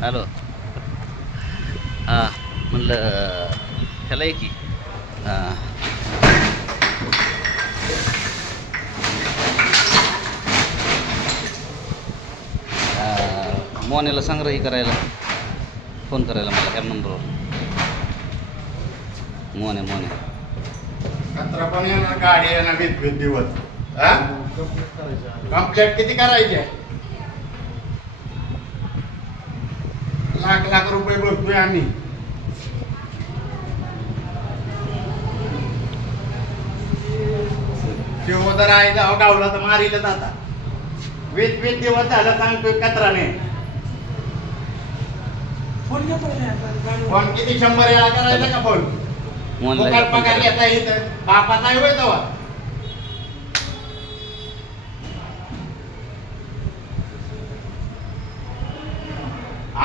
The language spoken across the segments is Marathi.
हॅलो. हां म्हणलं ह्याला आहे की. हां. अं, मोन्याला सांग रे हे करायला. फोन करायला मला ह्या नंबरवर. मोने मोने. कचरा पण येणार गाडी येणार वीस वीस दिवस. हा? कंप्लेंट किती करायचे? लाख लाख रुपये बघतोय आम्ही. शिवोदर आहे जाव गावला तर मारीलच आता. वीस वीस दिवस झालं सांगतोय कचराने. फोन किती? शंभर वेळा करायचा का फोन? पगार. घेता येतं. बापाचा आहे होय तेव्हा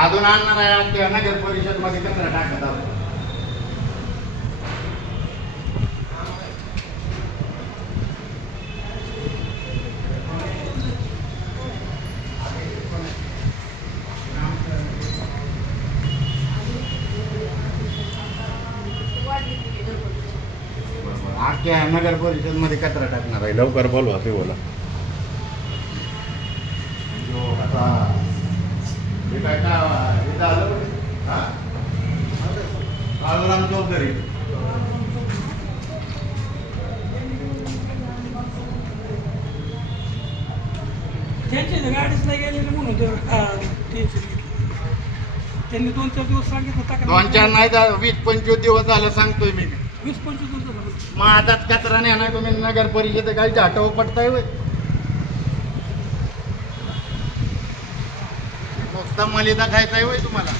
अजून आणणार आहे त्या नगर परिषदमध्ये कचरा टाकत आहोत. अख्ख्या नगर परिषदमध्ये कचरा टाकणार आहे. लवकर बोलवा ते बोला. आता काय हा? काळूराम चौधरी. त्यांची गाडीच नाही गेलेली म्हणून ते टेन्शन घेतलं त्यांनी दोन चार दिवस सांगितलं दोन चार नाही झालं, वीस पंचवीस दिवस झालं सांगतोय मी. वीस पंचवीस दिवस झालं. मग आताच कचरा नाही ना तुम्ही नगर परिषद काही झाटाव पडताय होय. फक्त मलिदा खायचा होय तुम्हाला?